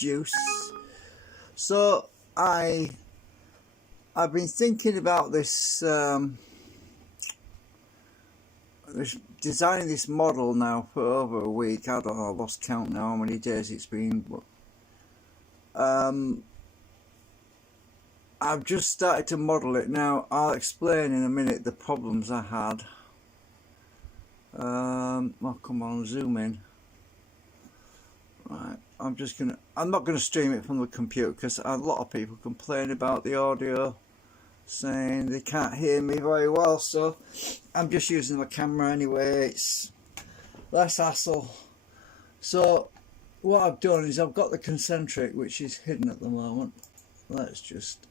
juice. So I've been thinking about this, designing this model now for over a week. I don't know, I lost count now how many days it's been, but I've just started to model it now. I'll explain in a minute the problems I had. Oh, come on, zoom in. Right, I'm not gonna stream it from the computer because a lot of people complain about the audio, saying they can't hear me very well, so I'm just using the camera anyway. It's less hassle. So what I've done is I've got the concentric, which is hidden at the moment. Let's just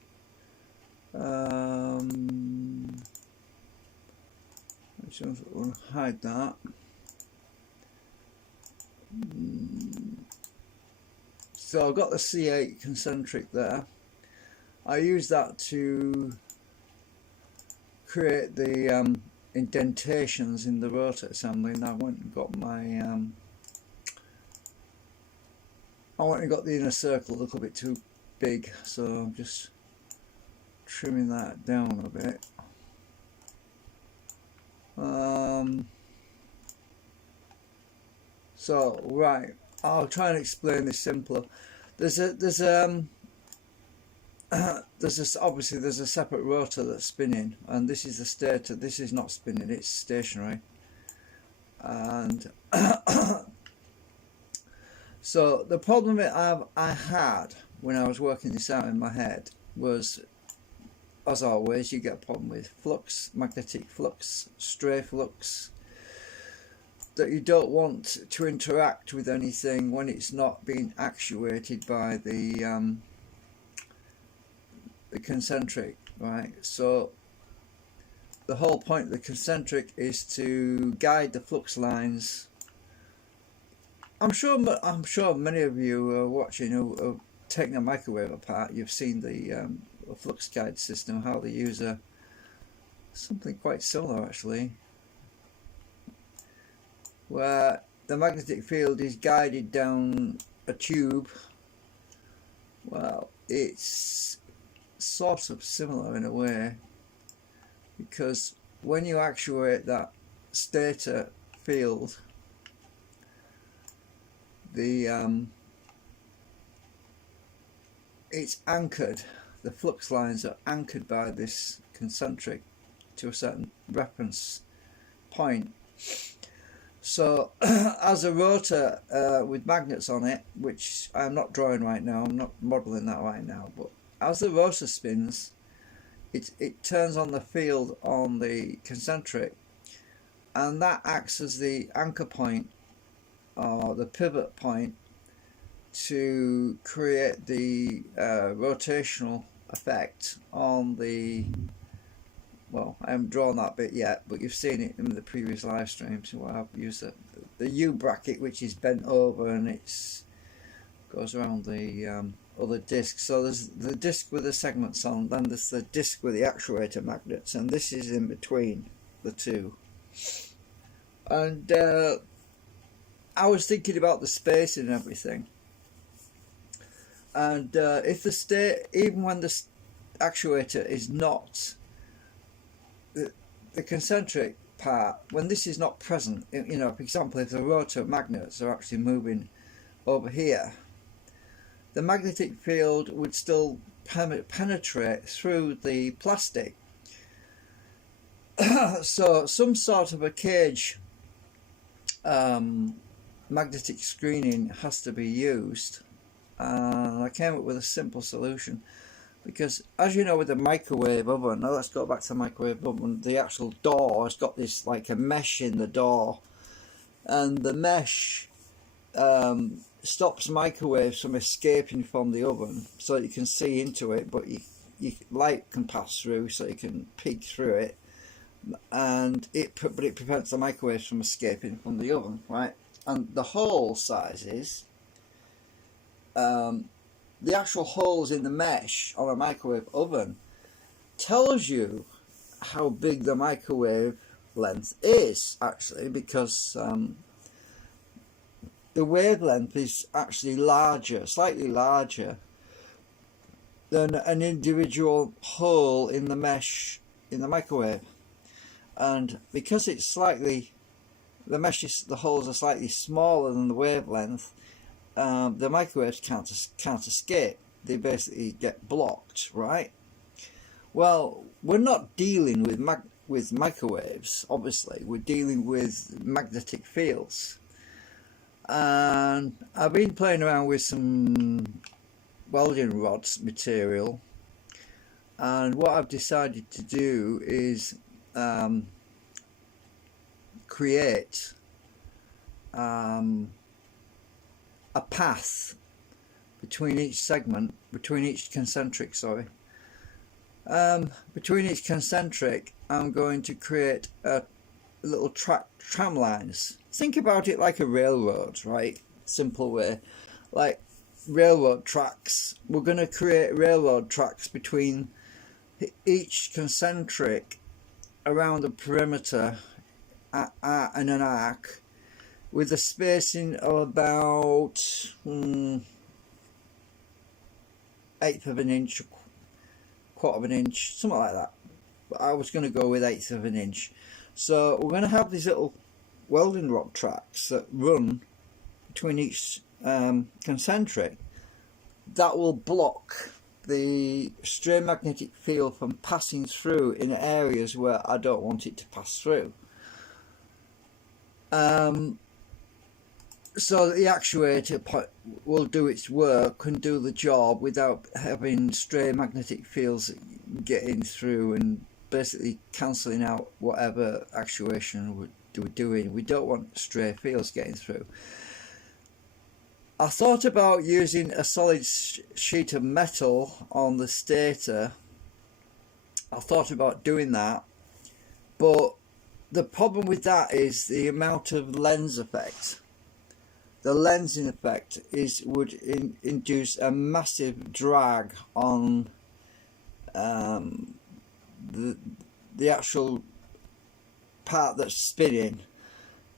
we'll hide that. So I've got the C8 concentric there. I use that to create the indentations in the rotor assembly, and I went and got my the inner circle a little bit too big, so I'm just trimming that down a bit. So right, I'll try and explain this simpler. Obviously there's a separate rotor that's spinning, and this is the stator. This is not spinning, it's stationary. And so the problem I had when I was working this out in my head was, as always, you get a problem with flux, magnetic flux, stray flux, that you don't want to interact with anything when it's not being actuated by the concentric, right? So the whole point of the concentric is to guide the flux lines. I'm sure many of you who are watching who are taking a microwave apart, you've seen the flux guide system, how they use something quite similar actually, where the magnetic field is guided down a tube. Well, it's sort of similar in a way, because when you actuate that stator field, it's anchored. The flux lines are anchored by this concentric to a certain reference point. So as a rotor with magnets on it, which I'm not drawing right now, I'm not modeling that right now, but as the rotor spins, it turns on the field on the concentric, and that acts as the anchor point or the pivot point to create the rotational effect on the, well, I haven't drawn that bit yet, but you've seen it in the previous live streams where I've used the U bracket, which is bent over and it's goes around the other disc. So there's the disc with the segments on, then there's the disc with the actuator magnets, and this is in between the two. And I was thinking about the spacing and everything, and if even when the actuator is not the concentric part, when this is not present, you know, for example, if the rotor magnets are actually moving over here, the magnetic field would still penetrate through the plastic. So some sort of a cage magnetic screening has to be used, and I came up with a simple solution. Because as you know, with the microwave oven, now let's go back to the microwave oven, the actual door has got this like a mesh in the door, and the mesh stops microwaves from escaping from the oven, so that you can see into it, but light can pass through, so you can peek through it, and it prevents the microwaves from escaping from the oven, right? And the hole sizes, the actual holes in the mesh on a microwave oven tells you how big the microwave length is, actually, because the wavelength is actually larger, slightly larger than an individual hole in the mesh in the microwave. And because it's slightly, the holes are slightly smaller than the wavelength, the microwaves can't escape. They basically get blocked, right? Well, we're not dealing with microwaves, obviously. We're dealing with magnetic fields. And I've been playing around with some welding rods material, and what I've decided to do is create a path between each segment, between each concentric, between each concentric. I'm going to create a little tram lines. Think about it like a railroad, right? Simple way, like railroad tracks. We're going to create railroad tracks between each concentric around the perimeter in an arc, with a spacing of about eighth of an inch, quarter of an inch, something like that. But I was going to go with eighth of an inch. So we're going to have these little welding rod tracks that run between each concentric that will block the stray magnetic field from passing through in areas where I don't want it to pass through. So that the actuator will do its work and do the job without having stray magnetic fields getting through and basically cancelling out whatever actuation we're doing. We don't want stray fields getting through. I thought about using a solid sheet of metal on the stator. I thought about doing that, but the problem with that is the amount of lens effect. The lensing effect would induce a massive drag on the actual part that's spinning.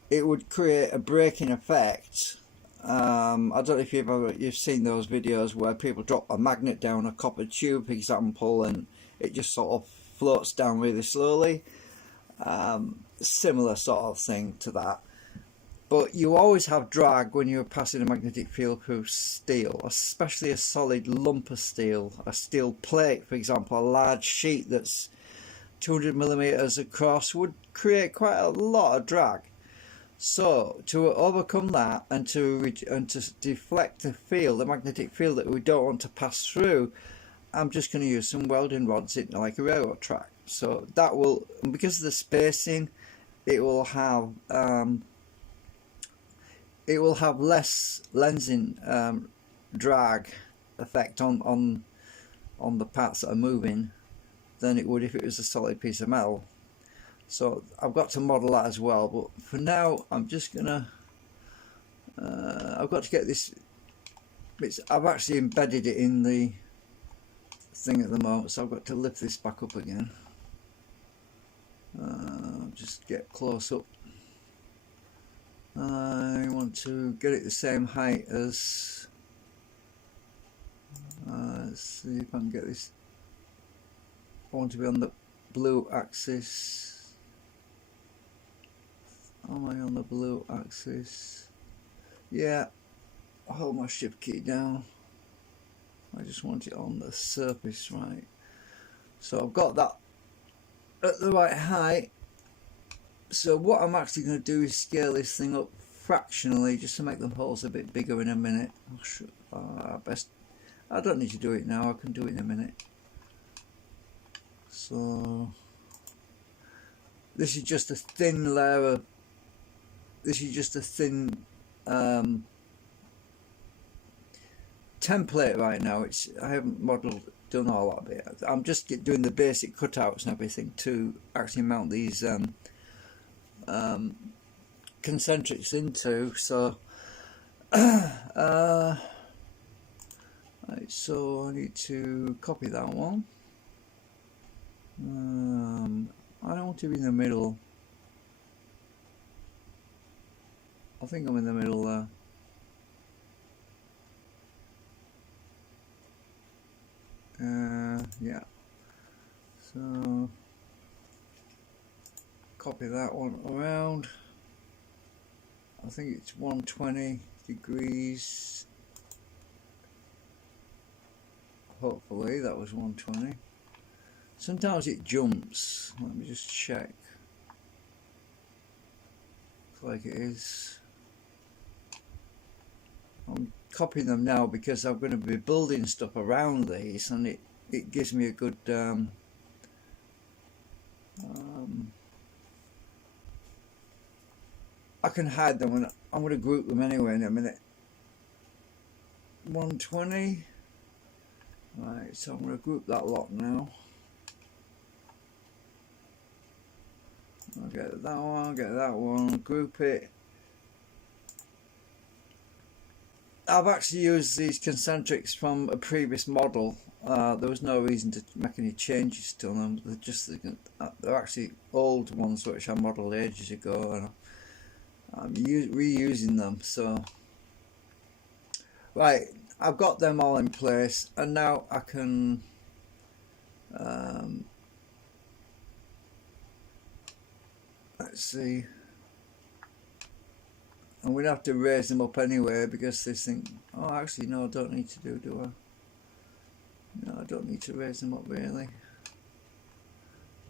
It would create a braking effect. I don't know if you've seen those videos where people drop a magnet down a copper tube, for example, and it just sort of floats down really slowly. Similar sort of thing to that. But you always have drag when you're passing a magnetic field through steel, especially a solid lump of steel, a steel plate, for example. A large sheet that's 200 millimeters across would create quite a lot of drag. So to overcome that and to deflect the field, the magnetic field that we don't want to pass through, I'm just going to use some welding rods in like a railroad track. So that will, because of the spacing, it will have less lensing drag effect on the parts that are moving than it would if it was a solid piece of metal. So I've got to model that as well, but for now I'm just gonna I've got to get this. I've actually embedded it in the thing at the moment, so I've got to lift this back up again. Just get close up. I want to get it the same height as let's see if I can get this. I want to be on the blue axis. Am I on the blue axis? Yeah. I'll hold my shift key down. I just want it on the surface, right? So I've got that at the right height. So what I'm actually going to do is scale this thing up fractionally just to make the holes a bit bigger in a minute. I don't need to do it now, I can do it in a minute. So this is just a thin layer of, this is just a thin template right now. I haven't done all that bit. I'm just doing the basic cutouts and everything to actually mount these concentrics into. So right, so I need to copy that one. I don't want to be in the middle. I think I'm in the middle there. Yeah, so copy that one around. I think it's 120 degrees. Hopefully that was 120. Sometimes it jumps. Let me just check. Looks like it is. I'm copying them now because I'm going to be building stuff around these, and it gives me a good I can hide them, and I'm going to group them anyway in a minute. 120. Right, so I'm going to group that lot now. I'll get that one, group it. I've actually used these concentrics from a previous model. There was no reason to make any changes to them. They're actually old ones which I modelled ages ago, and I'm reusing them. So right, I've got them all in place, and now I can let's see. I'm going to have to raise them up anyway because this thing... Oh, actually, no, I don't need to do I? No, I don't need to raise them up really.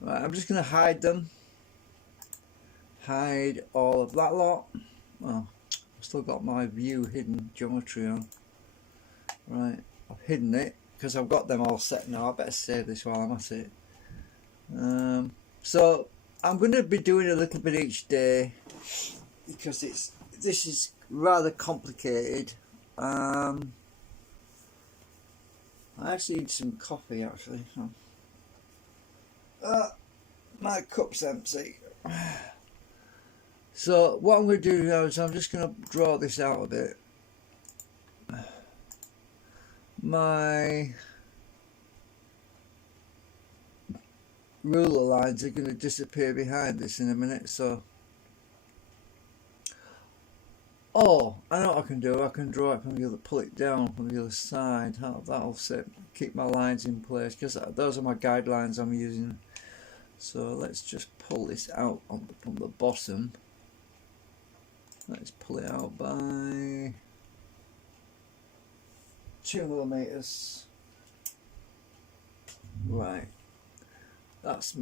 Right, I'm just going to hide them. Hide all of that lot. Oh, I've still got my view hidden geometry on. Right, I've hidden it because I've got them all set now. I better save this while I'm at it. So I'm going to be doing a little bit each day because this is rather complicated. I actually need some coffee actually. My cup's empty. So what I'm going to do now is I'm just going to draw this out a bit. My ruler lines are going to disappear behind this in a minute, so oh, I know what I can do. I can draw it from the other, pull it down from the other side. That'll keep my lines in place because those are my guidelines I'm using. So let's just pull this out from the bottom. Let's pull it out by 2mm. Right. That's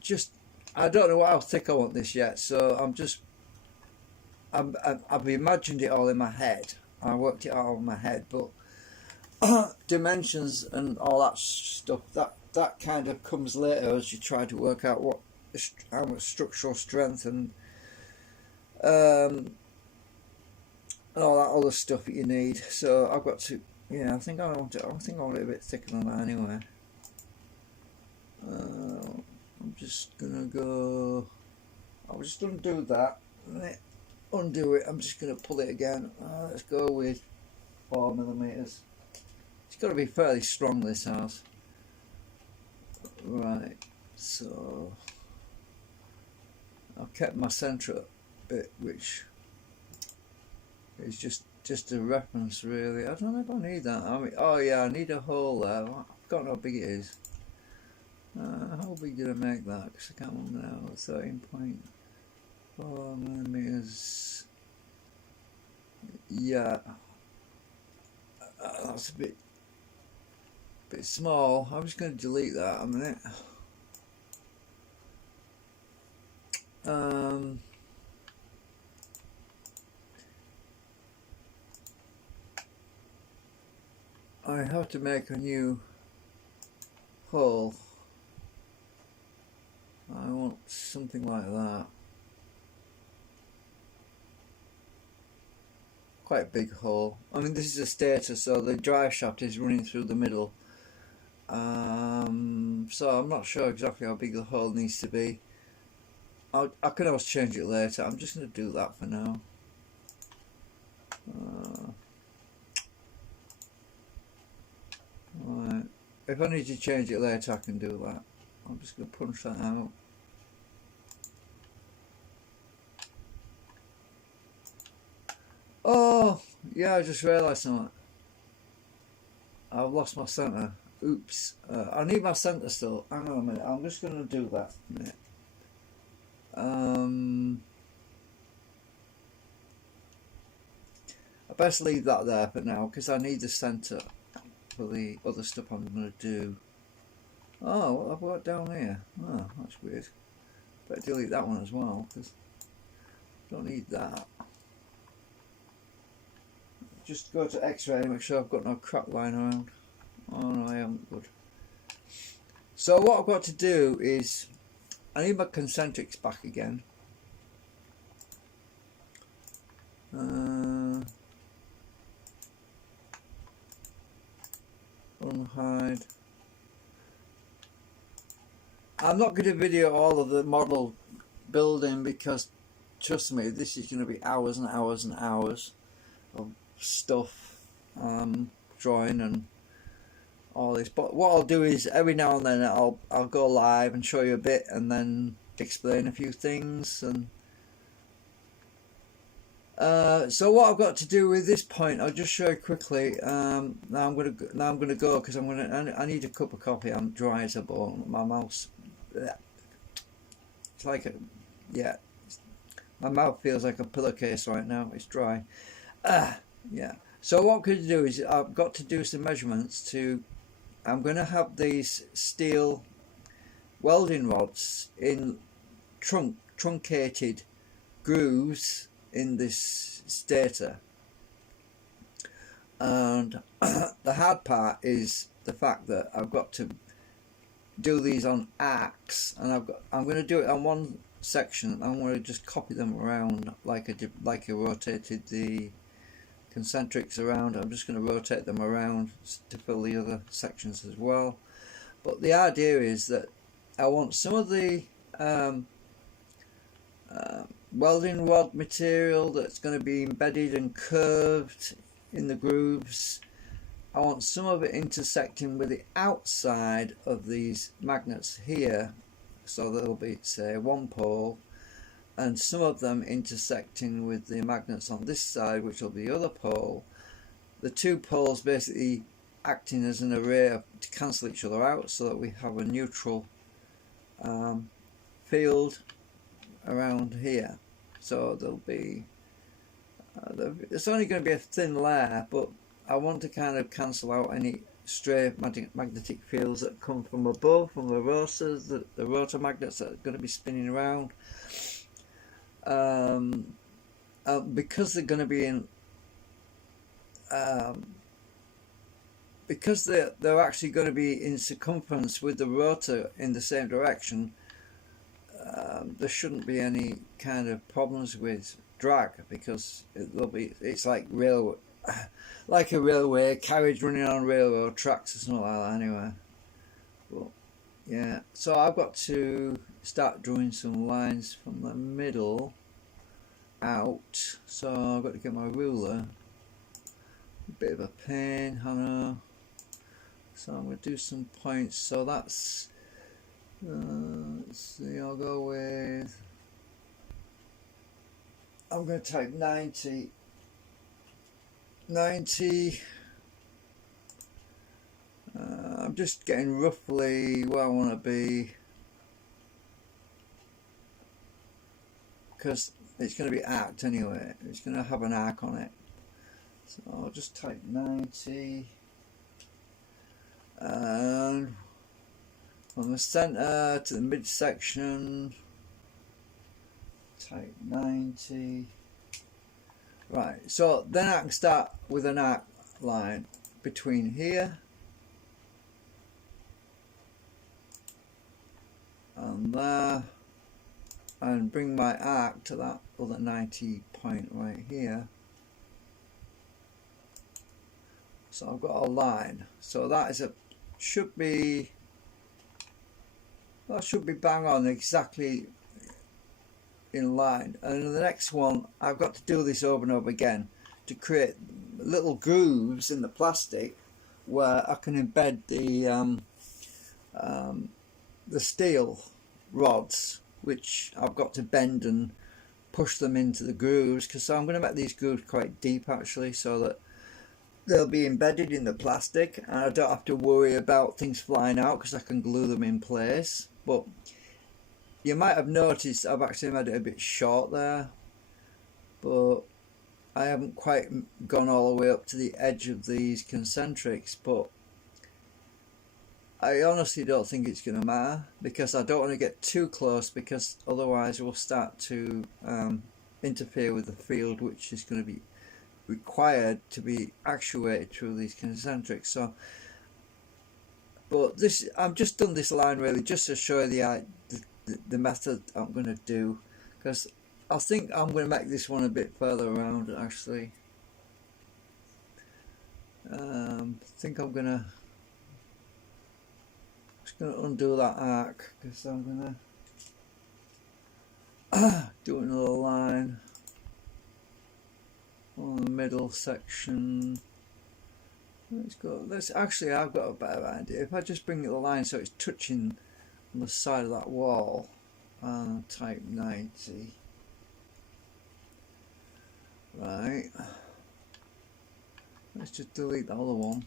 just. I don't know how thick I want this yet, so I've imagined it all in my head. I worked it out in my head, but dimensions and all that stuff, that kind of comes later as you try to work out how much structural strength and all that other stuff that you need. So I've got to, yeah, I think I want it a bit thicker than that anyway. I'm just gonna go. I'll just undo that. Undo it. I'm just going to pull it again. Let's go with 4mm. It's got to be fairly strong, this house. Right, so I've kept my centre bit, which is just a reference really. I don't know if I need that. I mean, oh yeah, I need a hole there. I've forgotten how big it is. How big did I make that? Because I can't remember now. 13.4mm. Yeah, that's a bit small. I'm just going to delete that a minute. I have to make a new hole. I want something like that. Quite a big hole. I mean, this is a stator, so the drive shaft is running through the middle. So I'm not sure exactly how big the hole needs to be. I can always change it later. I'm just going to do that for now. Right. If I need to change it later, I can do that. I'm just going to punch that out. Oh, yeah, I just realised something. I've lost my centre. oops, I need my centre still. Hang on a minute, I'm just going to do that a minute. I best leave that there for now because I need the centre for the other stuff I'm going to do. Oh, what I've got down here. Oh, that's weird. Better delete that one as well because I don't need that. Just go to X-ray and make sure I've got no crap lying around. Oh no, I haven't. Good. So what I've got to do is I need my concentrics back again. Unhide. I'm not going to video all of the model building because trust me, this is going to be hours and hours and hours of stuff, drawing and all this. But what I'll do is every now and then I'll go live and show you a bit and then explain a few things. And so what I've got to do with this point, I'll just show you quickly. Now I'm gonna go because I need a cup of coffee. I'm dry as a bone. My mouth's, it's like yeah, my mouth feels like a pillowcase right now. It's dry. Yeah. So what I'm going to do is I've got to do some measurements to. I'm going to have these steel welding rods in truncated grooves in this stator, and the hard part is the fact that I've got to do these on arcs, and I'm going to do it on one section. I'm going to just copy them around like I rotated the concentrics around. I'm just going to rotate them around to fill the other sections as well. But the idea is that I want some of the welding rod material that's going to be embedded and curved in the grooves. I want some of it intersecting with the outside of these magnets here, so there'll be, say, one pole, and some of them intersecting with the magnets on this side, which will be the other pole. The two poles basically acting as an array to cancel each other out, so that we have a neutral field around here. So there'll be it's only going to be a thin layer, but I want to kind of cancel out any stray magnetic fields that come from above, from the rotors, the rotor magnets that are going to be spinning around. Because they're going to be in, because they're actually going to be in circumference with the rotor in the same direction, there shouldn't be any kind of problems with drag, because it's like like a railway carriage running on railroad tracks or something like that anyway. But yeah, so I've got to start drawing some lines from the middle out, so I've got to get my ruler. A bit of a pain, I know. So I'm going to do some points. So that's let's see, I'll go with, I'm going to type 90. I'm just getting roughly where I want to be, because it's going to be arced anyway. It's going to have an arc on it. So I'll just type 90, and from the centre to the midsection, type 90. Right, so then I can start with an arc line between here and there, and bring my arc to that other 90 point right here. So I've got a line. So that should be bang on, exactly in line. And the next one, I've got to do this over and over again to create little grooves in the plastic where I can embed the steel rods, which I've got to bend and push them into the grooves, because I'm going to make these grooves quite deep actually, so that they'll be embedded in the plastic, and I don't have to worry about things flying out because I can glue them in place. But you might have noticed I've actually made it a bit short there, but I haven't quite gone all the way up to the edge of these concentrics. But I honestly don't think it's going to matter, because I don't want to get too close, because otherwise we'll start to interfere with the field which is going to be required to be actuated through these concentrics. So, but this, I've just done this line really just to show you the method I'm going to do, because I think I'm going to make this one a bit further around actually. I think I'm going to undo that arc, because I'm going to do another line on the middle section. Let's actually, I've got a better idea. If I just bring the line so it's touching on the side of that wall, type 90. Right. Let's just delete the other one.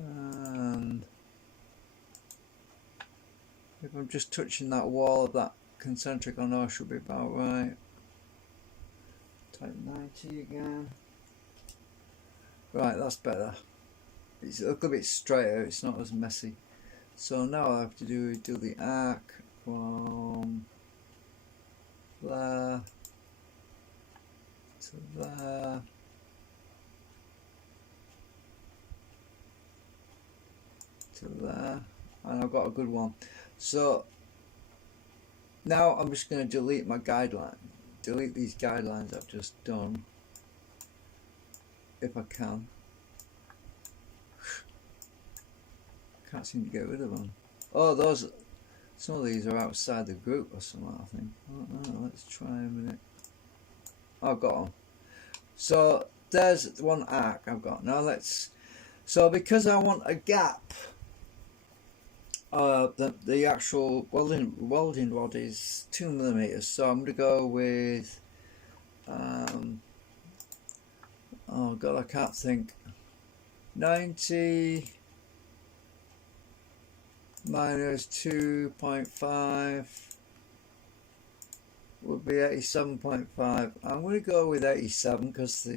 And if I'm just touching that wall of that concentric, I know I should be about right. Type 90 again. Right, that's better. It's a little bit straighter, it's not as messy. So now all I have to do is do the arc from there to there to there, and I've got a good one. So now I'm just going to delete my guideline, delete these guidelines I've just done, if I can. Can't seem to get rid of them. Oh, some of these are outside the group or something, I think. I don't know, let's try a minute. I've got them. So there's one arc I've got. Now so because I want a gap, the actual welding rod is 2mm, so I'm going to go with oh god, I can't think. 90 minus 2.5 would be 87.5. I'm going to go with 87 because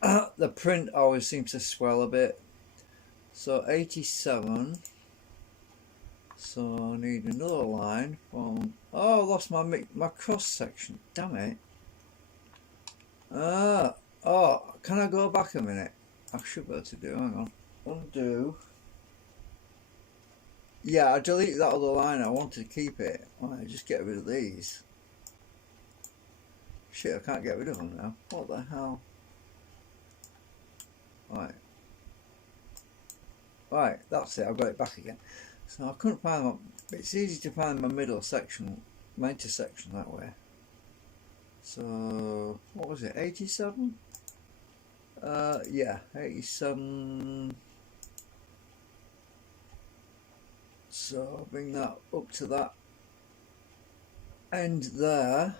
the print always seems to swell a bit. So 87. So I need another line from. Oh, I lost my cross section. Damn it. Oh, can I go back a minute? I should be able to do. Hang on. Undo. Yeah, I deleted that other line. I wanted to keep it. Alright, just get rid of these. Shit, I can't get rid of them now. What the hell? Right, that's it. I've got it back again. So I couldn't find it's easy to find my middle section, my intersection that way. So what was it? 87? Yeah, 87. So I'll bring that up to that end there.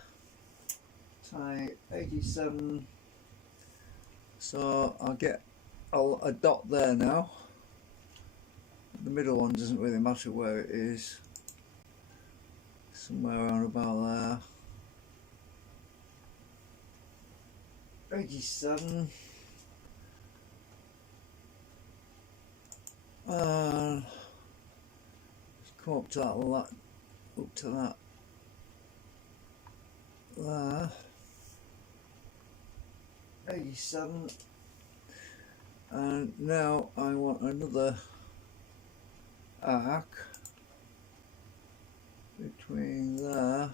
Type 87. So I'll get a dot there now. The middle one doesn't really matter where it is. Somewhere around about there. 87. Let's come up to that there. 87. And now I want another arc between there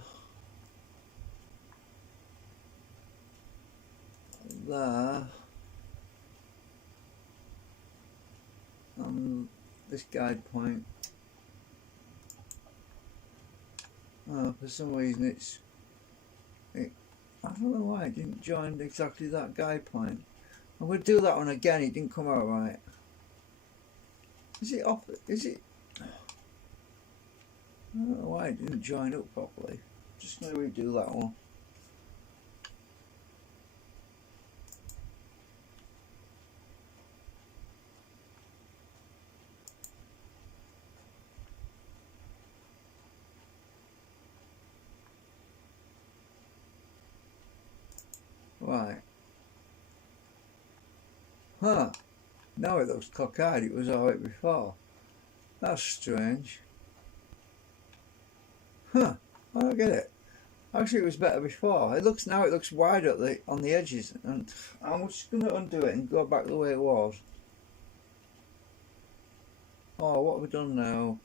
and this guide point. For some reason I don't know why it didn't join exactly that guide point. I'm going to do that one again. It didn't come out right. Is it off? Is it? I don't know why it didn't join up properly. Just going to redo that one. Right. Huh. Now it looks cockeyed. It was alright before. That's strange. Huh. I don't get it. Actually, it was better before. It looks wide at on the edges, and I'm just going to undo it and go back the way it was. Oh, what have we done now?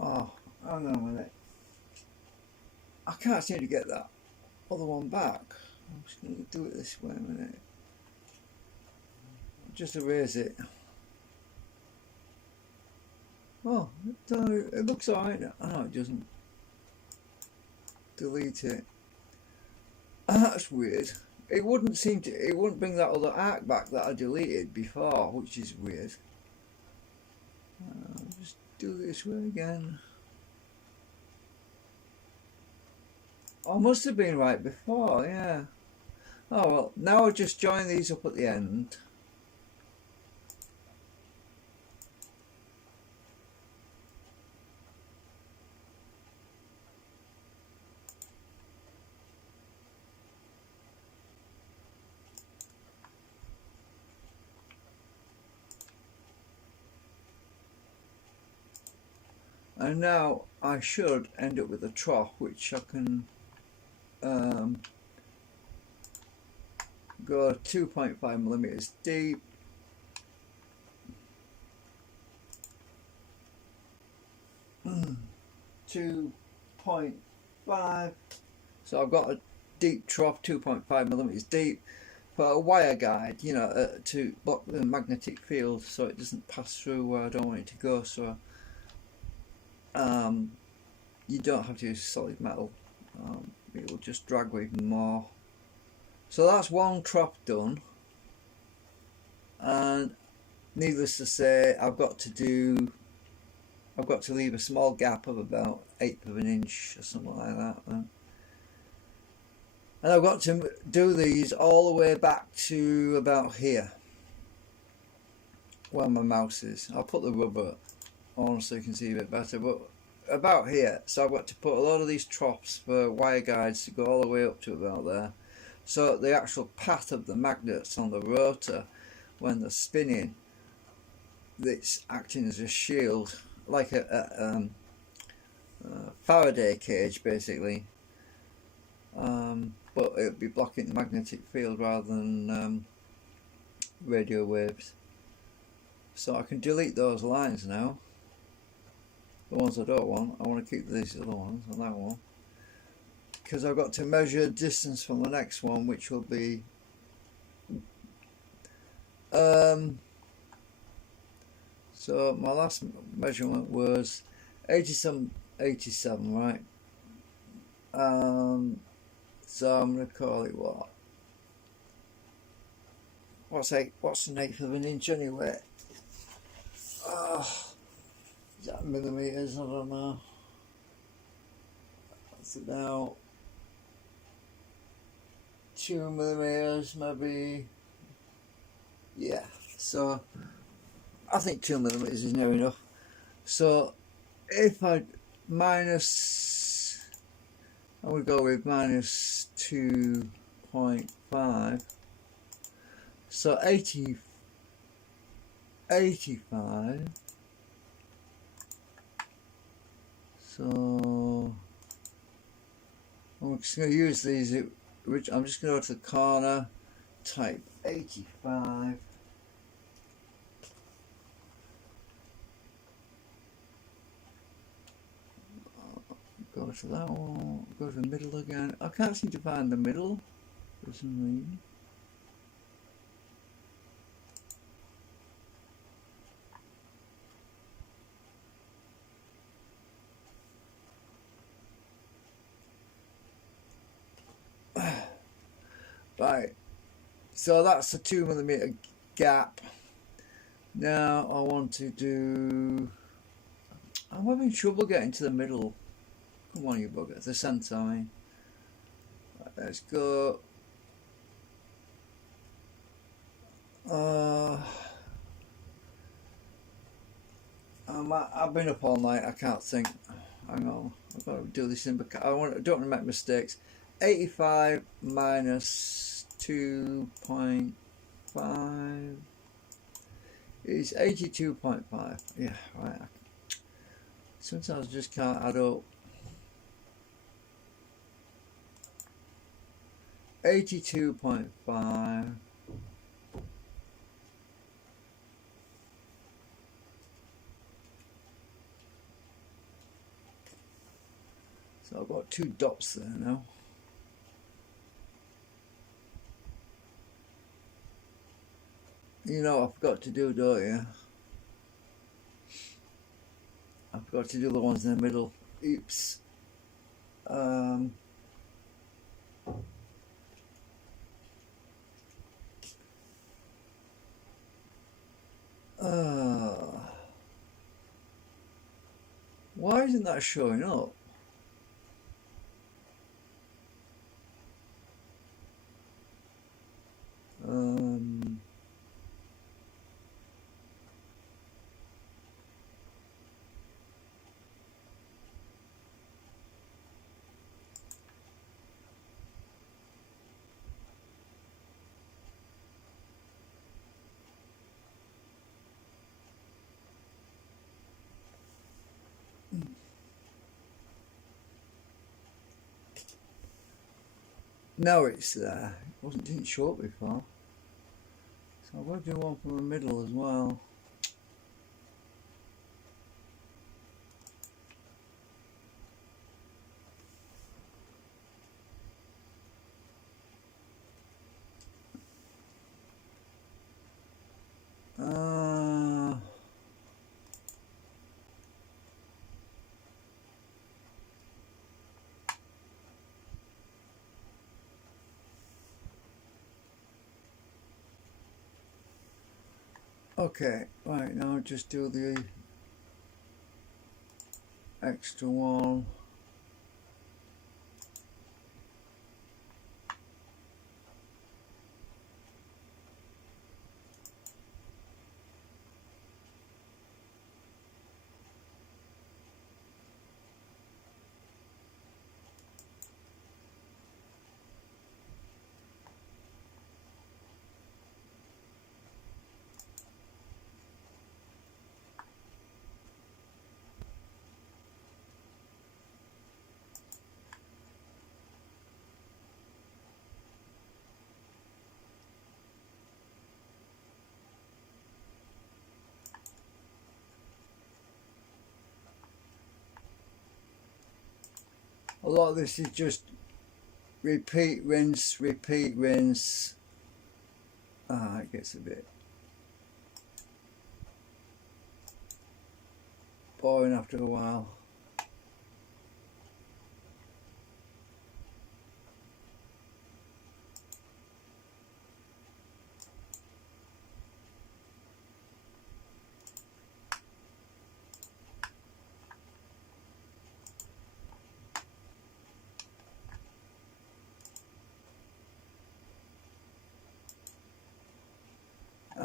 Oh, hang on a minute. I can't seem to get that other one back. I'm just going to do it this way a minute. Just erase it. Oh, it looks alright. Oh, no, it doesn't. Delete it. That's weird. It wouldn't bring that other arc back that I deleted before, which is weird. Just do it this way again. Oh, must have been right before, yeah. Oh well, now I'll just join these up at the end. And now I should end up with a trough which I can go 2.5 millimeters deep. Mm, 2.5. So I've got a deep trough, 2.5 millimeters deep, for a wire guide, you know, to block the magnetic field so it doesn't pass through where I don't want it to go. So you don't have to use solid metal. It will just drag with more. So that's one trough done, and needless to say, I've got to leave a small gap of about 1/8 of an inch or something like that. And I've got to do these all the way back to about here, where my mouse is. I'll put the rubber on so you can see a bit better, but about here. So I've got to put a lot of these troughs for wire guides to go all the way up to about there. So the actual path of the magnets on the rotor, when they're spinning, it's acting as a shield, like a Faraday cage basically. But it'll be blocking the magnetic field rather than radio waves. So I can delete those lines now. The ones I don't want, I want to keep these other ones on that one, because I've got to measure distance from the next one, which will be so my last measurement was 87, right? So I'm going to call it what? What's an 1/8 of an inch anyway? Is that millimeters? I don't know. What's it now? 2 millimeters, maybe. Yeah. So I think 2 millimeters is near enough. So if I would go with minus 2.5. So 85. So I'm just going to use these. I'm just going to go to the corner, type 85. Go to that one, go to the middle again. I can't seem to find the middle for some reason. Right, so that's a 2 millimeter gap. Now I want to do, I'm having trouble getting to the middle. Come on, you bugger, the centre, I mean. Right, let's go I've been up all night. I can't think. Hang on, I've got to do this in. Don't want to make mistakes. 85 minus 2.5 is 82.5. Yeah, right. Sometimes I just can't add up. 82.5. So I've got two dots there now. You know what I forgot to do, don't you? I forgot to do the ones in the middle. Oops. Why isn't that showing up? Now it's there. Didn't show up before. So I've got to do one from the middle as well. Okay, right, now just do the extra one. A lot of this is just repeat, rinse, repeat, rinse. It gets a bit boring after a while.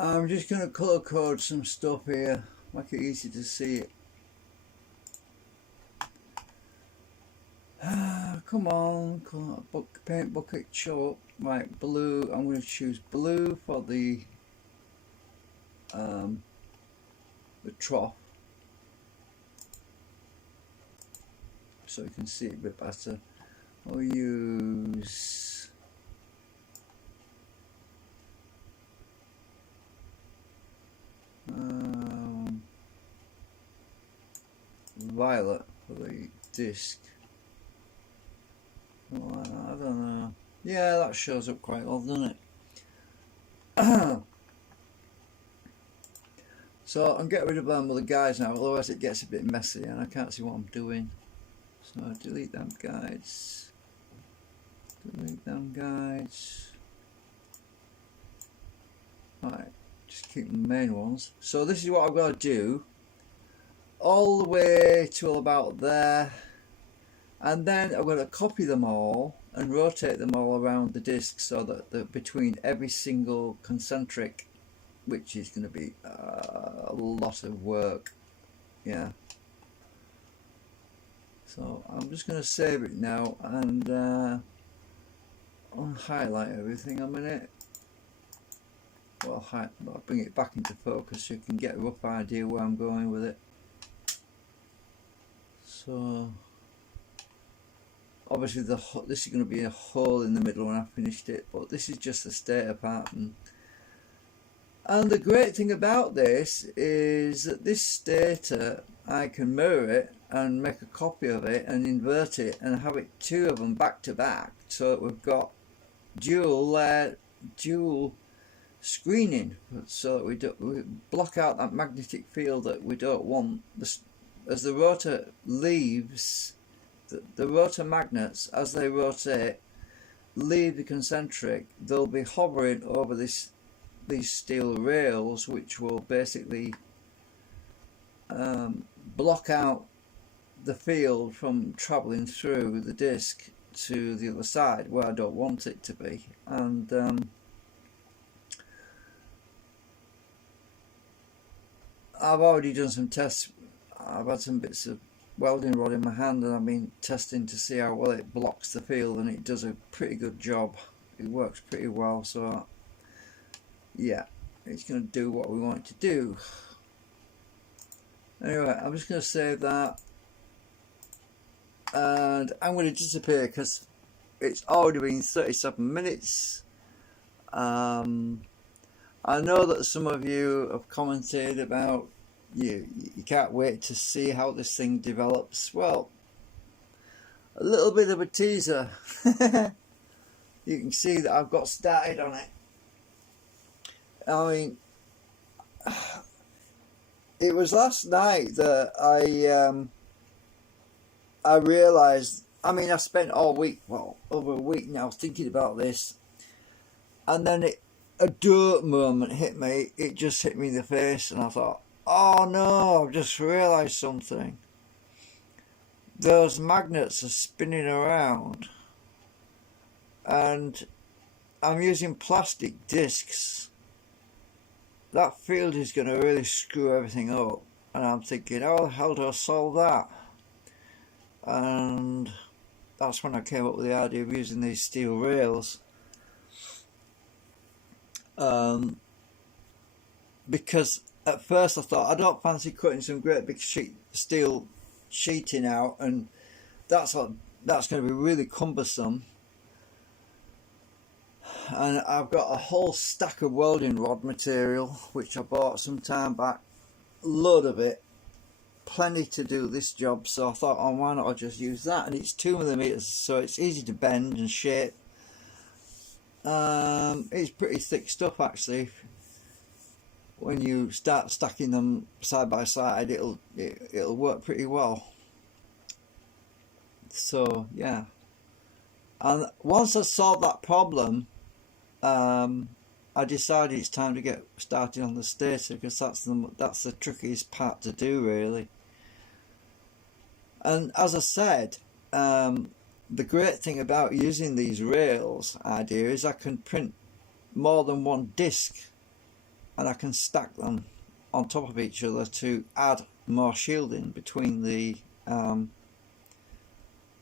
I'm just going to colour code some stuff here, make it easy to see it. Come on, paint bucket, show up. Right, blue, I'm going to choose blue for the trough, so you can see it a bit better. I'll use violet for the disc. Oh, I don't know. Yeah, that shows up quite well, doesn't it? So I'm getting rid of them other guides now, otherwise it gets a bit messy and I can't see what I'm doing. So I delete them guides. Delete them guides. Right, just keep the main ones. So this is what I've got to do all the way to about there, and then I'm going to copy them all and rotate them all around the disc so that between every single concentric which is going to be a lot of work. Yeah. So I'm just going to save it now and I'll highlight everything a minute. Well, I'll bring it back into focus so you can get a rough idea where I'm going with it. So obviously this is going to be a hole in the middle when I finished it, but this is just the stator part. And the great thing about this is that this stator, I can mirror it and make a copy of it and invert it and have it two of them back to back, so that we've got dual screening, so that we block out that magnetic field that we don't want. As the rotor leaves, the rotor magnets, as they rotate, leave the concentric, they'll be hovering over these steel rails, which will basically block out the field from travelling through the disc to the other side where I don't want it to be. And I've already done some tests. I've had some bits of welding rod in my hand and I've been testing to see how well it blocks the field, and it does a pretty good job. It works pretty well, so yeah, it's going to do what we want it to do. Anyway, I'm just going to save that and I'm going to disappear because it's already been 37 minutes. I know that some of you have commented about you can't wait to see how this thing develops. Well, a little bit of a teaser. You can see that I've got started on it. I mean, it was last night that I realised, I mean, I spent all week, well, over a week now thinking about this, and then a dirt moment hit me. It just hit me in the face and I thought, oh no, I've just realised something. Those magnets are spinning around and I'm using plastic discs. That field is going to really screw everything up, and I'm thinking, how the hell do I solve that? And that's when I came up with the idea of using these steel rails, because at first I thought, I don't fancy cutting some great big steel sheeting out, and that's going to be really cumbersome. And I've got a whole stack of welding rod material which I bought some time back, a load of it, plenty to do this job, so I thought, oh, why not I just use that? And it's 2mm, so it's easy to bend and shape. It's pretty thick stuff actually. When you start stacking them side by side, it'll work pretty well. So yeah, and once I solved that problem, I decided it's time to get started on the stator, because that's the trickiest part to do, really. And as I said, the great thing about using these rails idea is I can print more than one disc and I can stack them on top of each other to add more shielding between the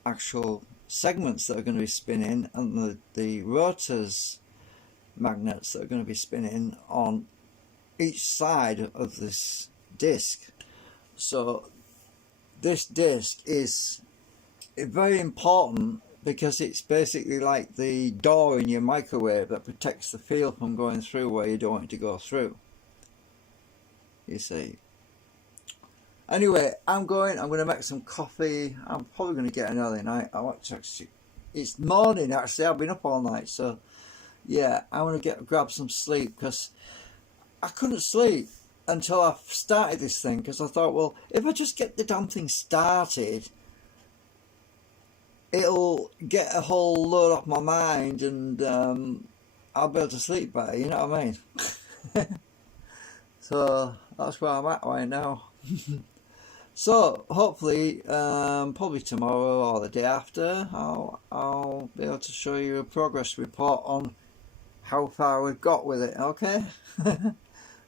actual segments that are going to be spinning and the rotors magnets that are going to be spinning on each side of this disc. So this disc is very important because it's basically like the door in your microwave that protects the field from going through where you don't want it to go through, you see. Anyway, I'm going to make some coffee. I'm probably going to get an early night. I want to actually, it's morning actually, I've been up all night, so yeah, I want to grab some sleep, because I couldn't sleep until I started this thing, because I thought, well, if I just get the damn thing started, it'll get a whole load off my mind, and I'll be able to sleep better, you know what I mean? So that's where I'm at right now. So hopefully, probably tomorrow or the day after, I'll be able to show you a progress report on how far we've got with it, okay?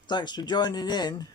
Thanks for joining in.